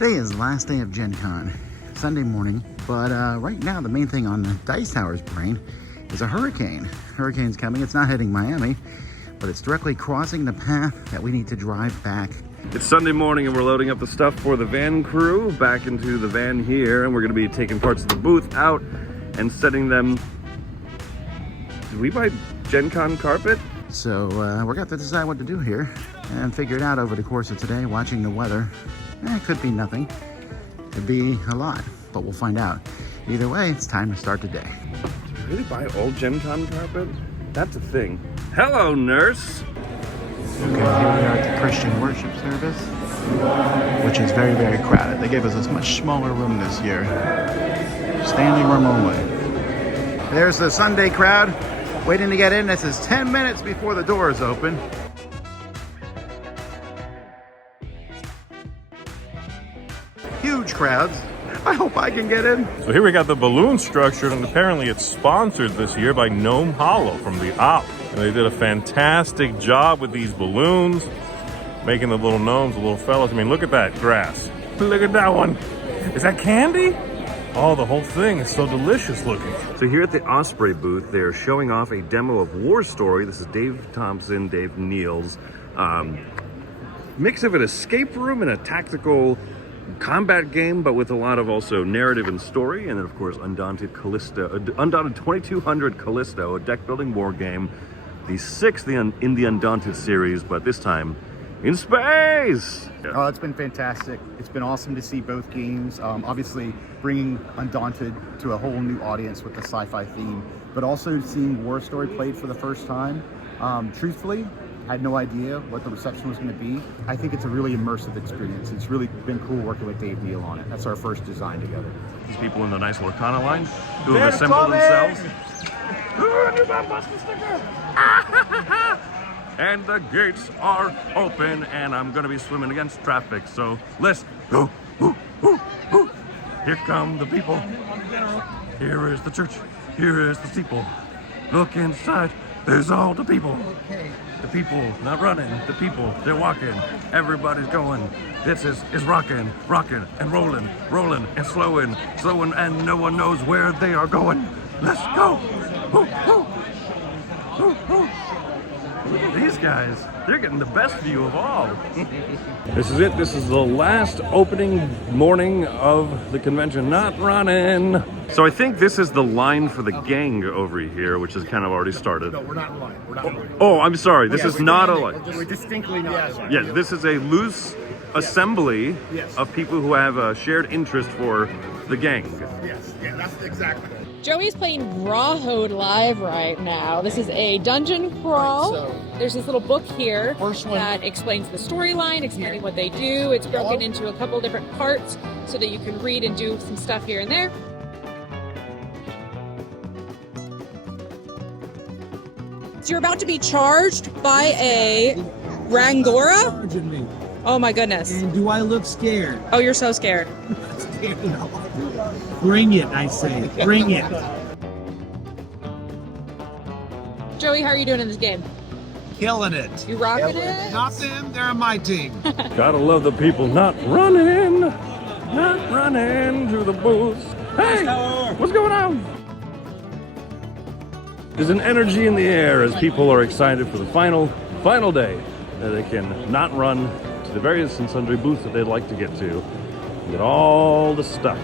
Today is the last day of Gen Con, Sunday morning, but right now the main thing on the Dice Tower's brain is a hurricane. Hurricane's coming. It's not hitting Miami, but it's directly crossing the path that we need to drive back. It's Sunday morning and we're loading up the stuff for the van crew back into the van here, and we're going to be taking parts of the booth out and setting them. Did we buy Gen Con carpet? So we're going to have to decide what to do here and figure it out over the course of today, watching the weather. It could be nothing. Could be a lot, but we'll find out. Either way, it's time to start the day. Did we really buy old Gen Con carpet? That's a thing. Hello, nurse. Okay, here we are at the Christian worship service, which is very, very crowded. They gave us a much smaller room this year. Standing room only. There's the Sunday crowd waiting to get in. This is 10 minutes before the doors open. Huge crowds. I hope I can get in. So here we got the balloon structure, and apparently it's sponsored this year by Gnome Hollow from the Op. And they did a fantastic job with these balloons, making the little gnomes, the little fellas. I mean, look at that grass. Look at that one. Is that candy? Oh, the whole thing is so delicious looking. So here at the Osprey booth, they're showing off a demo of War Story. This is Dave Thompson, Dave Neal's mix of an escape room and a tactical combat game, but with a lot of also narrative and story. And then of course Undaunted Callisto, Undaunted 2200 Callisto, a deck building war game, the sixth in the Undaunted series, but this time in space. Oh, it's been fantastic. It's been awesome to see both games. Obviously bringing Undaunted to a whole new audience with the sci-fi theme, but also seeing War Story played for the first time. Truthfully, I had no idea what the reception was going to be. I think it's a really immersive experience. It's really been cool working with Dave Neal on it. That's our first design together. These people in the nice Lorcana line who have assembled themselves. Ooh, a new Buster sticker! And the gates are open, and I'm going to be swimming against traffic, so let's go. Ooh, ooh, ooh. Here come the people. Here is the church. Here is the steeple. Look inside. There's all the people. The people not running. The people, they're walking. Everybody's going. This is rocking, rocking, and rolling, rolling, and slowing, slowing, and no one knows where they are going. Let's go. Ooh, ooh. Ooh, ooh. Look at these guys. They're getting the best view of all. This is it. This is the last opening morning of the convention. Not running. So I think this is the line for the gang over here, which has kind of already started. No, we're not in line. We're not in line. Oh, I'm sorry. This is not a line. We're distinctly not in line. Yeah, this is a loose assembly of people who have a shared interest for the gang. Yes, yeah, that's exactly it. Joey's playing Rawhide Live right now. This is a dungeon crawl. Right, so there's this little book here first one that explains the storyline, explaining what they do. It's broken into a couple different parts so that you can read and do some stuff here and there. So you're about to be charged by a Rangora? Charging me. Oh my goodness. And do I look scared? Oh, you're so scared. Bring it, I say. Bring it. Joey, how are you doing in this game? Killing it. You rocking it? Not them, they're on my team. Gotta love the people not running to the booth. Hey, what's going on? There's an energy in the air as people are excited for the final day that they can not run to the various and sundry booths that they'd like to get to and get all the stuff.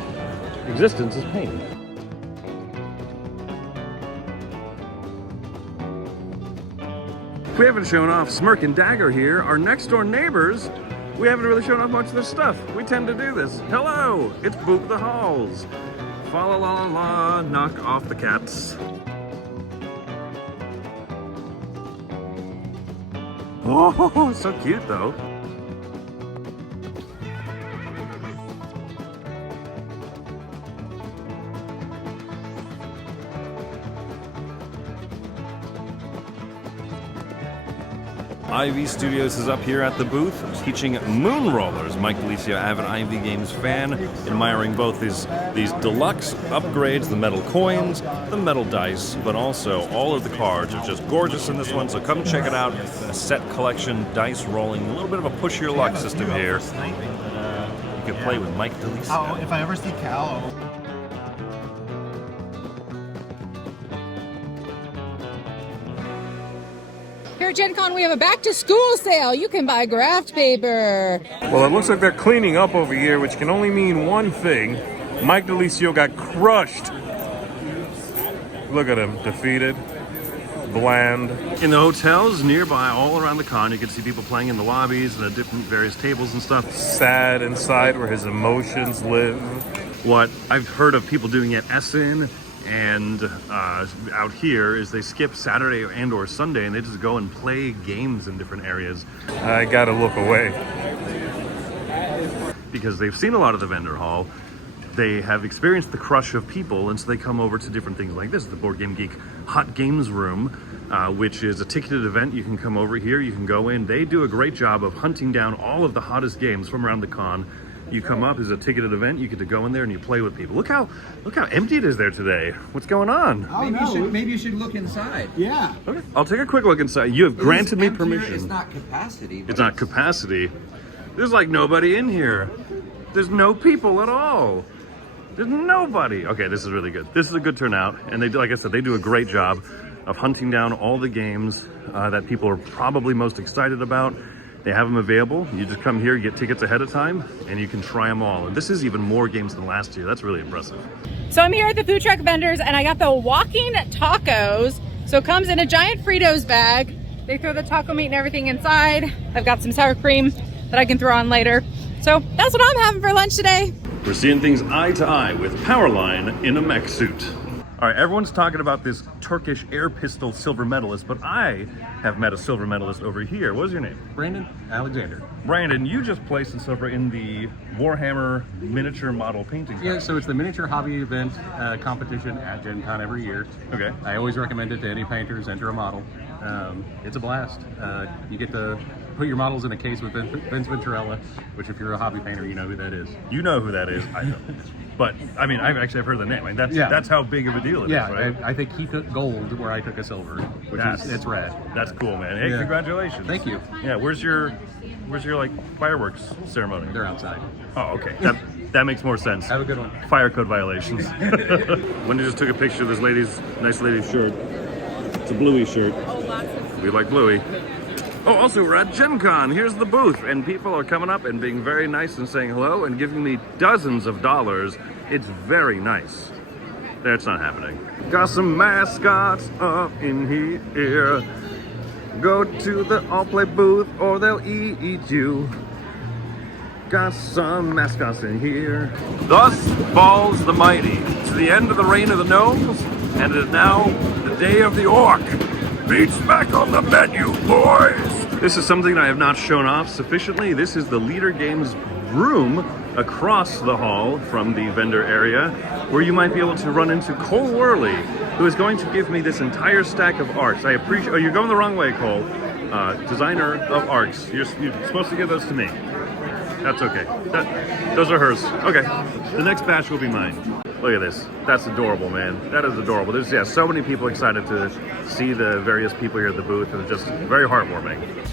Existence is pain. We haven't shown off Smirk and Dagger here. Our next door neighbors, we haven't really shown off much of their stuff. We tend to do this. Hello, it's Boop the Halls. Fa la la la la, knock off the cats. Oh, so cute though. Ivy Studios is up here at the booth teaching Moon Rollers. Mike Delisio, avid Ivy Games fan, admiring both these deluxe upgrades, the metal coins, the metal dice, but also all of the cards are just gorgeous in this one, so come check it out. A set collection, dice rolling, a little bit of a push your luck system here. could play with Mike DeLisi. Oh, if I ever see Cal, Here at Gen Con, we have a back to school sale. You can buy graph paper. Well, it looks like they're cleaning up over here, which can only mean one thing. Mike DeLisi got crushed. Look at him, defeated, bland. In the hotels nearby, all around the con, you can see people playing in the lobbies and at different various tables and stuff. Sad inside where his emotions live. What I've heard of people doing at Essen and out here is they skip Saturday and or Sunday and they just go and play games in different areas. I gotta look away. Because they've seen a lot of the vendor hall. They have experienced the crush of people, and so they come over to different things like this, the Board Game Geek Hot Games Room, which is a ticketed event. You can come over here, you can go in. They do a great job of hunting down all of the hottest games from around the con. You come up, it's a ticketed event, you get to go in there and you play with people. Look how empty it is there today. What's going on? Maybe you should look inside. yeah. Okay, I'll take a quick look inside. You have granted me permission. It's not capacity. It's not capacity. There's like nobody in here. There's no people at all. There's nobody. Okay, this is really good. This is a good turnout, and they do, like I said, they do a great job of hunting down all the games that people are probably most excited about. They have them available. You just come here, you get tickets ahead of time, and you can try them all. And this is even more games than last year. That's really impressive. So I'm here at the food truck vendors, and I got the walking tacos. So it comes in a giant Fritos bag. They throw the taco meat and everything inside. I've got some sour cream that I can throw on later. So that's what I'm having for lunch today. We're seeing things eye to eye with Powerline in a mech suit. All right, everyone's talking about this Turkish air pistol silver medalist, but I have met a silver medalist over here. What is your name? Brandon Alexander. Brandon, you just placed in silver in the Warhammer miniature model painting. Yeah, so it's the miniature hobby event competition at Gen Con every year. Okay. I always recommend it to any painters, enter a model. It's a blast. You get to put your models in a case with Vince Venturella, which if you're a hobby painter, you know who that is. You know who that is. I don't. But I mean, I've heard the name. I mean, that's how big of a deal it is, right? I think he took gold where I took a silver, which is it's rad. That's cool, man. Hey, Yeah. Congratulations. Thank you. Yeah, where's your like fireworks ceremony? They're outside. Oh, okay. That makes more sense. Have a good one. Fire code violations. Wendy just took a picture of this nice lady's shirt. It's a bluey shirt. We like bluey. Oh, also, we're at Gen Con. Here's the booth, and people are coming up and being very nice and saying hello and giving me dozens of dollars. It's very nice. That's not happening. Got some mascots up in here. Go to the All Play booth or they'll eat you. Got some mascots in here. Thus falls the mighty to the end of the reign of the gnomes, and it is now the day of the orc. Meat's back on the menu, boys! This is something I have not shown off sufficiently. This is the Leader Games room across the hall from the vendor area, where you might be able to run into Cole Worley, who is going to give me this entire stack of arcs. I appreciate. Oh, you're going the wrong way, Cole. Designer of arcs. You're supposed to give those to me. That's okay. Those are hers. Okay. The next batch will be mine. Look at this. That's adorable, man. That is adorable. There's so many people excited to see the various people here at the booth, and it's just very heartwarming.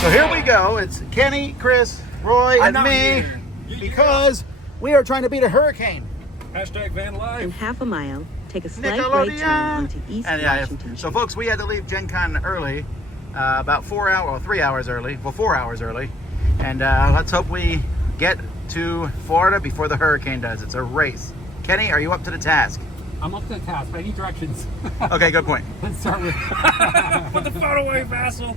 So here we go. It's Kenny, Chris, Roy, and me because we are trying to beat a hurricane. Hashtag van life. In half a mile, take a slight right turn onto East Washington. So folks, we had to leave Gen Con early, about 3 hours early, well 4 hours early. And let's hope we get to Florida before the hurricane does. It's a race. Kenny, are you up to the task? I'm up to the task, but I need directions. Okay, good point. Let's start with... Put the phone away, Vassal.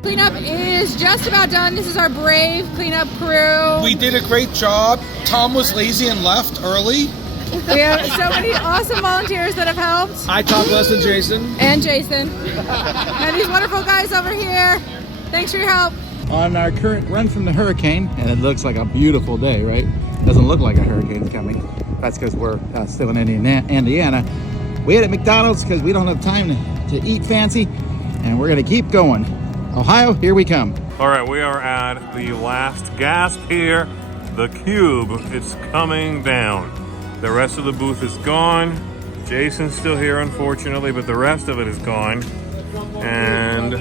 Cleanup is just about done. This is our brave cleanup crew. We did a great job. Tom was lazy and left early. We have so many awesome volunteers that have helped. I talked less than Jason. And Jason. And these wonderful guys over here. Thanks for your help. On our current run from the hurricane, and it looks like a beautiful day, right? Doesn't look like a hurricane's coming. That's because we're still in Indiana. We ate at McDonald's because we don't have time to eat fancy, and we're gonna keep going. Ohio, here we come. All right, we are at the last gasp here. The cube is coming down. The rest of the booth is gone. Jason's still here, unfortunately, but the rest of it is gone. And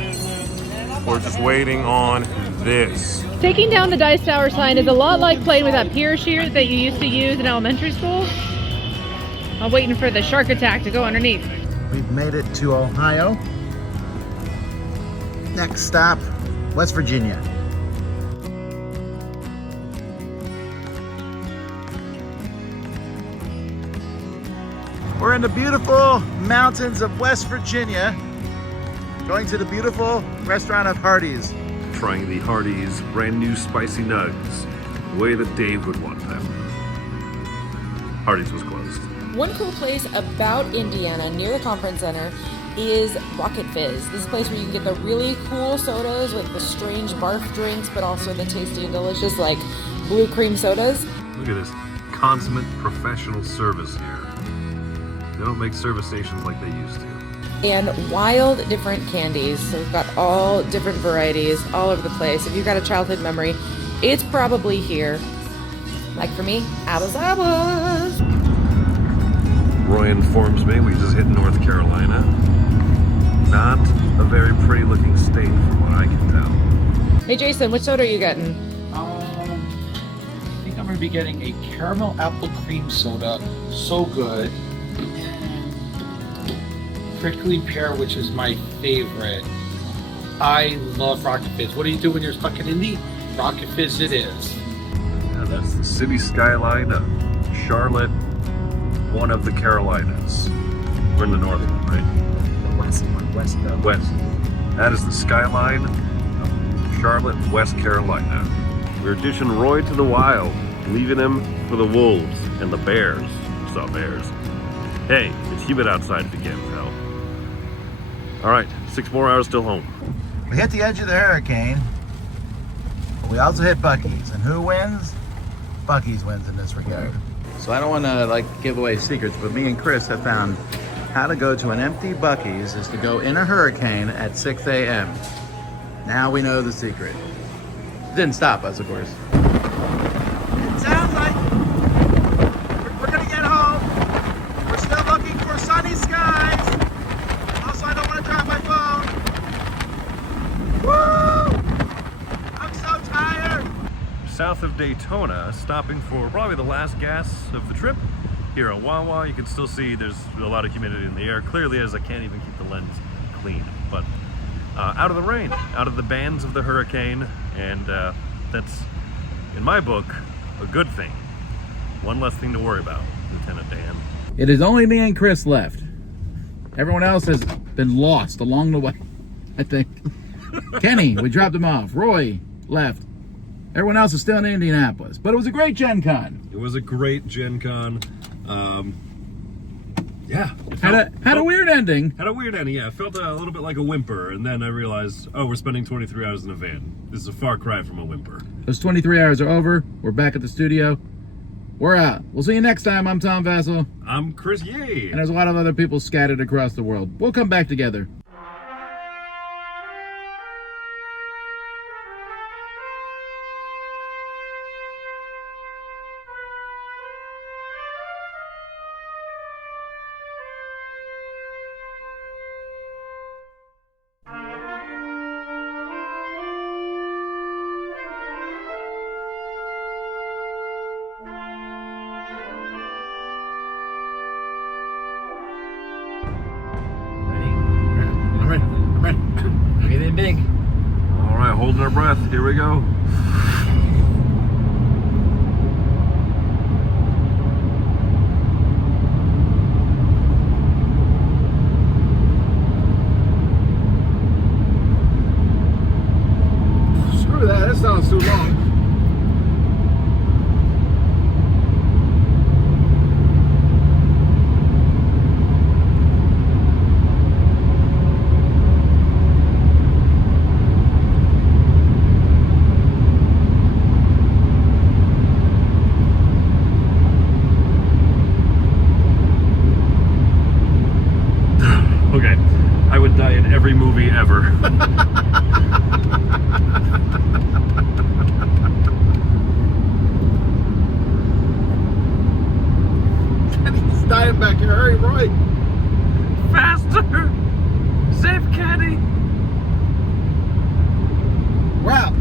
we're just waiting on this. Taking down the Dice Tower sign is a lot like playing with that pier shear that you used to use in elementary school. I'm waiting for the shark attack to go underneath. We've made it to Ohio. Next stop, West Virginia. We're in the beautiful mountains of West Virginia, going to the beautiful restaurant of Hardee's. Trying the Hardee's brand new spicy nugs, the way that Dave would want them. Hardee's was closed. One cool place about Indiana near the conference center is Rocket Fizz. This is a place where you can get the really cool sodas with the strange barf drinks, but also the tasty and delicious like blue cream sodas. Look at this consummate professional service here. They don't make service stations like they used to. And wild different candies. So we've got all different varieties all over the place. If you've got a childhood memory, it's probably here. Like for me, Abba's. Roy informs me we just hit North Carolina. Not a very pretty looking state from what I can tell. Hey Jason, which soda are you getting? I think I'm going to be getting a caramel apple cream soda. So good. Prickly pear, which is my favorite. I love Rocket Fizz. What do you do when you're stuck in Indy? Rocket Fizz it is. And that's the city skyline of Charlotte, one of the Carolinas. We're in the north one, right? West. That is the skyline of Charlotte, West Carolina. We're dishing Roy to the wild, leaving him for the wolves and the bears. Saw bears. Hey, it's humid outside if you can't tell. All right, 6 more hours till home. We hit the edge of the hurricane, but we also hit Buc-ee's. And who wins? Buc-ee's wins in this regard. So I don't want to give away secrets, but me and Chris have found how to go to an empty Buc-ee's is to go in a hurricane at 6 a.m. Now we know the secret. Didn't stop us, of course. It sounds like we're gonna get home. We're still looking for sunny skies. Also, I don't want to drop my phone. Woo! I'm so tired. South of Daytona, stopping for probably the last gas of the trip. Here at Wawa, you can still see there's a lot of humidity in the air, clearly as I can't even keep the lens clean. But out of the rain, out of the bands of the hurricane, and that's, in my book, a good thing. One less thing to worry about, Lieutenant Dan. It is only me and Chris left. Everyone else has been lost along the way, I think. Kenny, we dropped him off. Roy left. Everyone else is still in Indianapolis. But it was a great Gen Con. It was a great Gen Con. Yeah. Had a weird ending. Had a weird ending, yeah. It felt a little bit like a whimper, and then I realized, oh, we're spending 23 hours in a van. This is a far cry from a whimper. Those 23 hours are over. We're back at the studio. We're out. We'll see you next time. I'm Tom Vassal. I'm Chris Yeh. And there's a lot of other people scattered across the world. We'll come back together. big. All right, holding our breath. Here we go. Screw that sounds too long. Okay, I would die in every movie ever. He's dying back here. Hurry, Roy. Faster! Save Caddy! Wow.